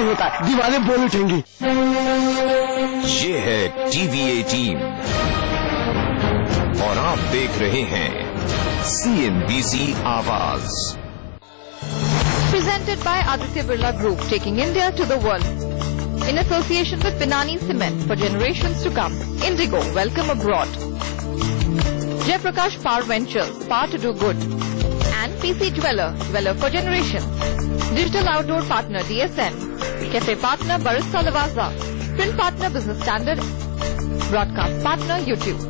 होता है, दीवारें बोल उठेंगी। ये है टीवी 18 और आप देख रहे हैं CNBC आवाज। Presented by Aditya Birla Group, taking India to the world. In association with Binani Cement for generations to come. Indigo, welcome abroad. Jaiprakash Power Ventures, power to do good. And PC Dweller, dweller for generations. Digital outdoor partner DSN. Cafe partner Barista Lavaza. Print partner Business Standard. Broadcast partner YouTube.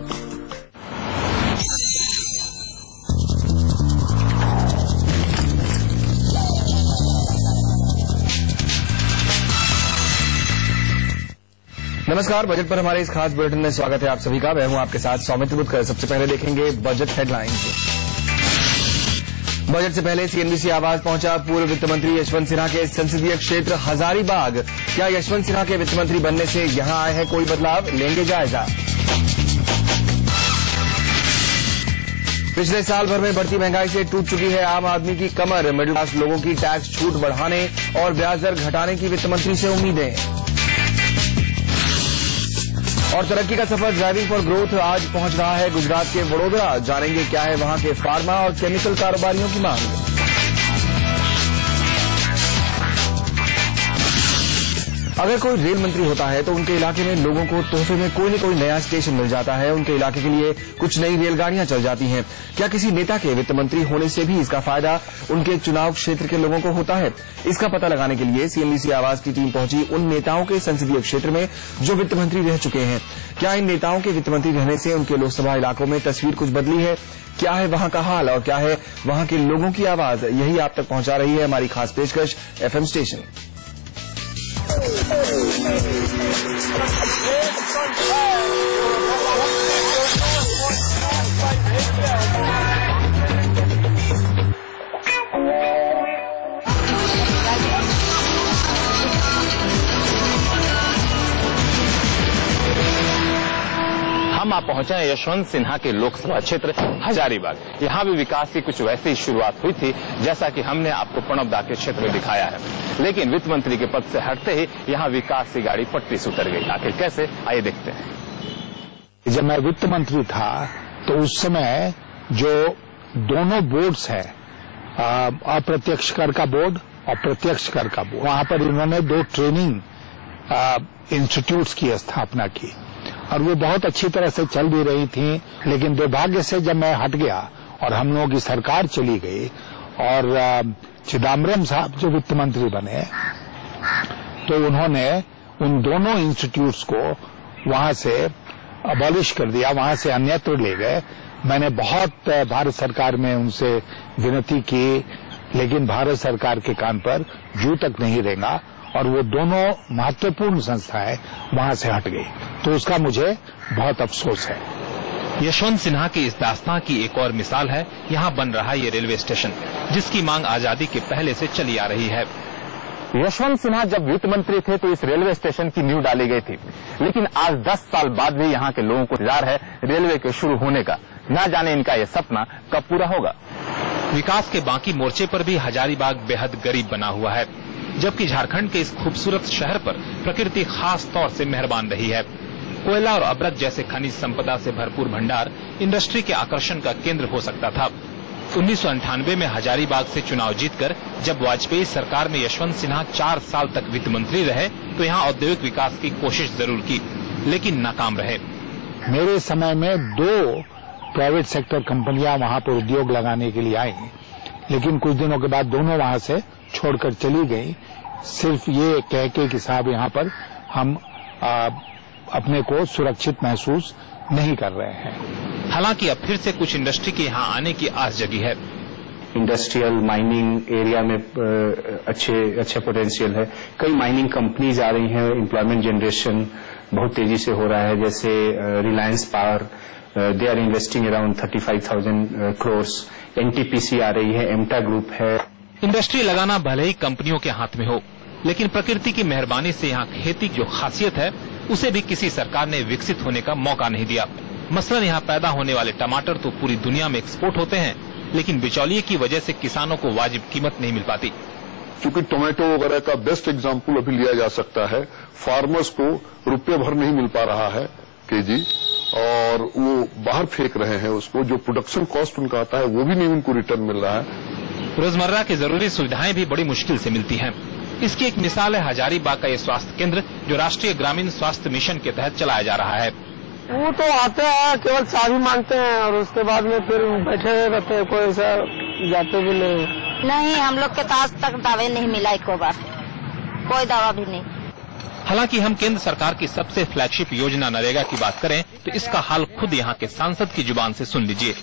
नमस्कार, budget पर हमारे इस खास bulletin में स्वागत है आप सभी का। मैं हूं आपके साथ सौमित्र बुद्धकर। सबसे पहले देखेंगे बजट हेडलाइंस। बजट से पहले CNBC आवाज पहुंचा पूर्व वित्त मंत्री यशवंत सिन्हा के संसदीय क्षेत्र हजारीबाग। क्या यशवंत सिन्हा के वित्त मंत्री बनने से यहां आए हैं कोई बदलाव, लेंगे जायजा। पिछले साल भर में बढ़ती महंगाई से टूट चुकी है आम आदमी की कमर। मिडिल क्लास लोगों की टैक्स छूट बढ़ाने और ब्याज दर घटाने की वित्त मंत्री से उम्मीदें। और तरक्की का सफर ड्राइविंग फॉर ग्रोथ आज पहुंच रहा है गुजरात के वडोदरा। जानेंगे क्या है वहां के फार्मा और केमिकल कारोबारियों की मांग। अगर कोई रेल मंत्री होता है तो उनके इलाके में लोगों को तोहफे में कोई न कोई नया स्टेशन मिल जाता है। उनके इलाके के लिए कुछ नई रेलगाड़ियां चल जाती हैं। क्या किसी नेता के वित्त मंत्री होने से भी इसका फायदा उनके चुनाव क्षेत्र के लोगों को होता है? इसका पता लगाने के लिए CNBC आवाज की टीम पहुंची उन नेताओं के संसदीय क्षेत्र में जो वित्त मंत्री रह चुके हैं। क्या इन नेताओं के वित्त मंत्री रहने से उनके लोकसभा इलाकों में तस्वीर कुछ बदली है? क्या है वहां का हाल और क्या है वहां के लोगों की आवाज? यही आप तक पहुंचा रही है हमारी खास पेशकश FM स्टेशन। हम आप पहुंचे हैं यशवंत सिन्हा के लोकसभा क्षेत्र हजारीबाग। यहाँ भी विकास की कुछ वैसी ही शुरुआत हुई थी जैसा कि हमने आपको प्रणब दा के क्षेत्र में दिखाया है, लेकिन वित्त मंत्री के पद से हटते ही यहाँ विकास की गाड़ी पटरी से उतर गई। आखिर कैसे, आइए देखते हैं। जब मैं वित्त मंत्री था तो उस समय जो दोनों बोर्ड्स हैं, अप्रत्यक्ष कर का बोर्ड और प्रत्यक्ष कर का बोर्ड, वहां पर इन्होंने 2 ट्रेनिंग इंस्टीट्यूट्स की स्थापना की और वो बहुत अच्छी तरह से चल भी रही थी। लेकिन दुर्भाग्य से जब मैं हट गया और हम लोगों की सरकार चली गई और चिदम्बरम साहब जो वित्त मंत्री बने तो उन्होंने उन दोनों इंस्टीट्यूट्स को वहां से अबॉलिश कर दिया, वहां से अन्यत्र ले गए। मैंने बहुत भारत सरकार में उनसे विनती की, लेकिन भारत सरकार के कान पर जू तक नहीं रेंगा और वो दोनों महत्वपूर्ण संस्थाएं वहां से हट गई। तो उसका मुझे बहुत अफसोस है। यशवंत सिन्हा की इस दास्तां की एक और मिसाल है यहाँ बन रहा ये रेलवे स्टेशन, जिसकी मांग आजादी के पहले से चली आ रही है। यशवंत सिन्हा जब वित्त मंत्री थे तो इस रेलवे स्टेशन की नींव डाली गई थी, लेकिन आज 10 साल बाद भी यहाँ के लोगों को इंतजार है रेलवे के शुरू होने का। न जाने इनका ये सपना कब पूरा होगा। विकास के बाकी मोर्चे पर भी हजारीबाग बेहद गरीब बना हुआ है, जबकि झारखंड के इस खूबसूरत शहर पर प्रकृति खास तौर से मेहरबान रही है। कोयला और अब्रक जैसे खनिज संपदा से भरपूर भंडार इंडस्ट्री के आकर्षण का केंद्र हो सकता था। 1998 में हजारीबाग से चुनाव जीतकर जब वाजपेयी सरकार में यशवंत सिन्हा 4 साल तक वित्त मंत्री रहे तो यहाँ औद्योगिक विकास की कोशिश जरूर की, लेकिन नाकाम रहे। मेरे समय में 2 प्राइवेट सेक्टर कंपनियां वहां पर उद्योग लगाने के लिए आई, लेकिन कुछ दिनों के बाद दोनों वहां से छोड़कर चली गई, सिर्फ ये कह के कि साहब यहाँ पर हम अपने को सुरक्षित महसूस नहीं कर रहे हैं। हालांकि अब फिर से कुछ इंडस्ट्री के यहाँ आने की आस जगी है। इंडस्ट्रियल माइनिंग एरिया में अच्छे पोटेंशियल है। कई माइनिंग कंपनीज आ रही हैं, एम्प्लॉयमेंट जनरेशन बहुत तेजी से हो रहा है। जैसे Reliance power, they are investing around 35,000 crores। NTPC आ रही है, एमटा ग्रुप है। इंडस्ट्री लगाना भले ही कंपनियों के हाथ में हो, लेकिन प्रकृति की मेहरबानी से यहाँ खेती की जो खासियत है उसे भी किसी सरकार ने विकसित होने का मौका नहीं दिया। मसलन यहाँ पैदा होने वाले टमाटर तो पूरी दुनिया में एक्सपोर्ट होते हैं, लेकिन बिचौलिए की वजह से किसानों को वाजिब कीमत नहीं मिल पाती। क्योंकि टोमेटो वगैरह का बेस्ट एग्जाम्पल अभी लिया जा सकता है। फार्मर्स को रुपये भर नहीं मिल पा रहा है केजी, और वो बाहर फेंक रहे हैं उसको। जो प्रोडक्शन कॉस्ट उनका आता है वो भी नहीं उनको रिटर्न मिल रहा है। रोजमर्रा की जरूरी सुविधाएं भी बड़ी मुश्किल से मिलती हैं। इसकी एक मिसाल है हजारीबाग का ये स्वास्थ्य केंद्र, जो राष्ट्रीय ग्रामीण स्वास्थ्य मिशन के तहत चलाया जा रहा है। वो तो आते हैं, केवल चाबी मांगते हैं और उसके बाद में फिर बैठे रहते हैं, कोई ऐसा जाते भी नहीं। हम लोग के आज तक दावे नहीं मिला, एक बार कोई दावा भी नहीं। हालांकि हम केंद्र सरकार की सबसे फ्लैगशिप योजना नरेगा की बात करें तो इसका हाल खुद यहाँ के सांसद की जुबान से सुन लीजिए।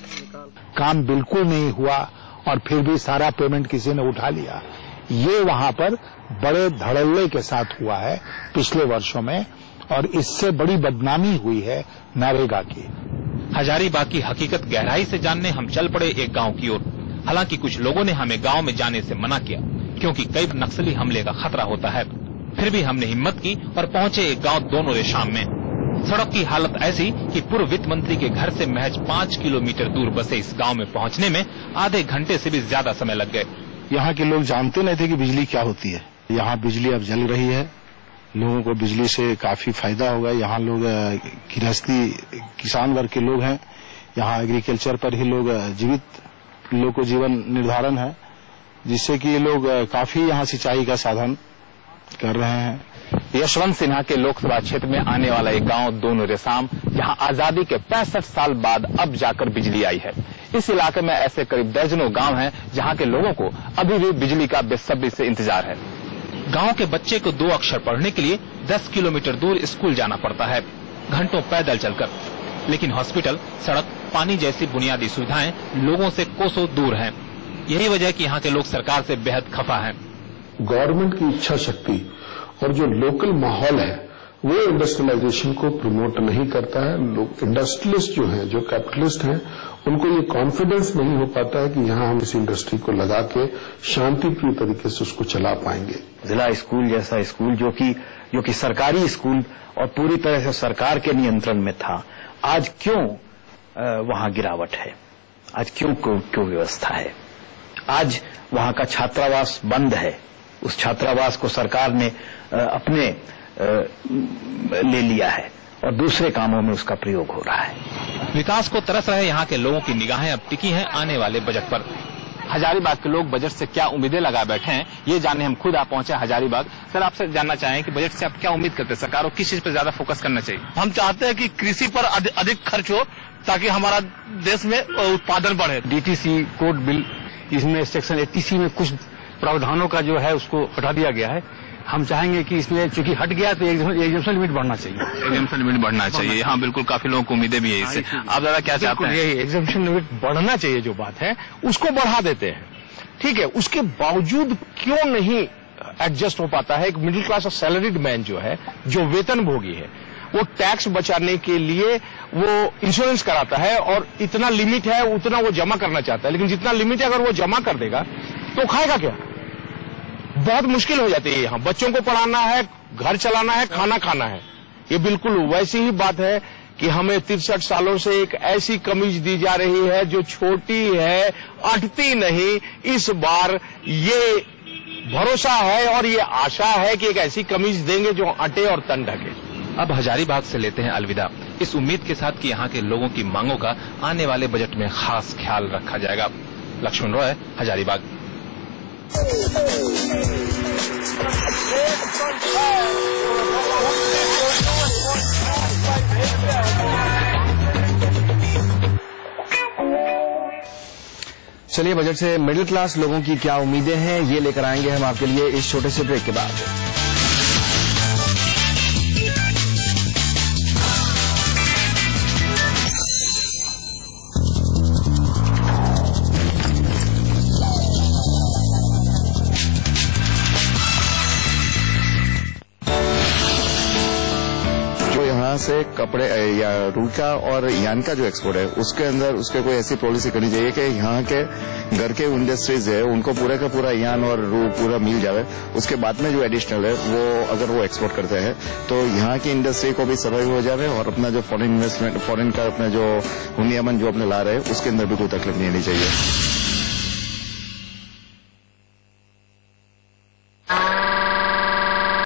काम बिल्कुल नहीं हुआ और फिर भी सारा पेमेंट किसी ने उठा लिया। ये वहां पर बड़े धड़ल्ले के साथ हुआ है पिछले वर्षों में, और इससे बड़ी बदनामी हुई है नरेगा की। हजारीबाग की हकीकत गहराई से जानने हम चल पड़े एक गांव की ओर। हालांकि कुछ लोगों ने हमें गांव में जाने से मना किया, क्योंकि कई नक्सली हमले का खतरा होता है। फिर भी हमने हिम्मत की और पहुंचे एक गांव दोनों रेशाम में। सड़क की हालत ऐसी कि पूर्व वित्त मंत्री के घर से महज 5 किलोमीटर दूर बसे इस गांव में पहुंचने में आधे घंटे से भी ज्यादा समय लग गए। यहाँ के लोग जानते नहीं थे कि बिजली क्या होती है। यहाँ बिजली अब जल रही है, लोगों को बिजली से काफी फायदा होगा। यहाँ लोग गृहस्थी किसान वर्ग के लोग हैं, यहाँ एग्रीकल्चर पर ही लोग जीवित लोग को जीवन निर्धारण है, जिससे कि ये लोग काफी यहाँ सिंचाई का साधन कर रहे हैं। यशवंत सिन्हा के लोकसभा क्षेत्र में आने वाला एक गांव दोनों रेसाम, जहां आजादी के 65 साल बाद अब जाकर बिजली आई है। इस इलाके में ऐसे करीब दर्जनों गांव हैं जहां के लोगों को अभी भी बिजली का बेसब्री से इंतजार है। गांव के बच्चे को 2 अक्षर पढ़ने के लिए 10 किलोमीटर दूर स्कूल जाना पड़ता है, घंटों पैदल चलकर। लेकिन हॉस्पिटल, सड़क, पानी जैसी बुनियादी सुविधाएं लोगों से कोसों दूर हैं। यही वजह है कि यहाँ के लोग सरकार से बेहद खफा हैं। गवर्नमेंट की इच्छा शक्ति और जो लोकल माहौल है वो इंडस्ट्रियलाइजेशन को प्रमोट नहीं करता है। लोग इंडस्ट्रियलिस्ट जो हैं, जो कैपिटलिस्ट हैं, उनको ये कॉन्फिडेंस नहीं हो पाता है कि यहाँ हम इस इंडस्ट्री को लगा के शांतिप्रिय तरीके से उसको चला पाएंगे। जिला स्कूल जैसा स्कूल जो कि सरकारी स्कूल और पूरी तरह से सरकार के नियंत्रण में था, आज क्यों वहां गिरावट है? आज क्यों व्यवस्था है? आज वहां का छात्रावास बंद है। उस छात्रावास को सरकार ने अपने ले लिया है और दूसरे कामों में उसका प्रयोग हो रहा है। विकास को तरस रहे यहाँ के लोगों की निगाहें अब टिकी हैं आने वाले बजट पर। हजारीबाग के लोग बजट से क्या उम्मीदें लगा बैठे हैं, ये जानने हम खुद आ पहुंचे हजारीबाग। सर, आपसे जानना चाहें कि बजट से आप क्या उम्मीद करते हैं? सरकार को किस चीज पर ज्यादा फोकस करना चाहिए? हम चाहते हैं कि कृषि पर अधिक खर्च हो, ताकि हमारा देश में उत्पादन बढ़े। डीटीसी कोड बिल, इसमें सेक्शन 80C में कुछ प्रावधानों का जो है उसको हटा दिया गया है। हम चाहेंगे कि इसमें चूंकि हट गया तो एग्जाम्पशन लिमिट बढ़ना चाहिए। एग्जाम्पशन लिमिट बढ़ना चाहिए, हाँ बिल्कुल, काफी लोगों को उम्मीदें भी है इससे। आप ज्यादा क्या चाहते हैं? एग्जाम्पशन लिमिट बढ़ना चाहिए, जो बात है उसको बढ़ा देते हैं, ठीक है। उसके बावजूद क्यों नहीं एडजस्ट हो पाता है? एक मिडिल क्लास और सैलरीड मैन जो है, जो वेतन भोगी है, वो टैक्स बचाने के लिए वो इंश्योरेंस कराता है और इतना लिमिट है उतना वो जमा करना चाहता है, लेकिन जितना लिमिट है अगर वो जमा कर देगा तो खाएगा क्या? बहुत मुश्किल हो जाती है। यहाँ बच्चों को पढ़ाना है, घर चलाना है, खाना खाना है। ये बिल्कुल वैसी ही बात है कि हमें 63 सालों से एक ऐसी कमीज दी जा रही है जो छोटी है, अटती नहीं। इस बार ये भरोसा है और ये आशा है कि एक ऐसी कमीज देंगे जो अटे और तन ढके। अब हजारीबाग से लेते हैं अलविदा, इस उम्मीद के साथ कि यहाँ के लोगों की मांगों का आने वाले बजट में खास ख्याल रखा जाएगा। लक्ष्मण रॉय, हजारीबाग। चलिए, बजट से मिडिल क्लास लोगों की क्या उम्मीदें हैं, ये लेकर आएंगे हम आपके लिए इस छोटे से ब्रेक के बाद। से कपड़े या रूई का और यान का जो एक्सपोर्ट है उसके अंदर उसके कोई ऐसी पॉलिसी करनी चाहिए कि यहाँ के घर के इंडस्ट्रीज है उनको पूरा का पूरा यान और रू पूरा मिल जाए। उसके बाद में जो एडिशनल है वो अगर वो एक्सपोर्ट करते हैं तो यहाँ की इंडस्ट्री को भी सर्वाइव हो जाए और अपना जो फॉरेन इन्वेस्टमेंट, फॉरेन का अपना जो नियमन जो अपने ला रहे हैं उसके अंदर भी कोई तकलीफ नहीं आनी चाहिए।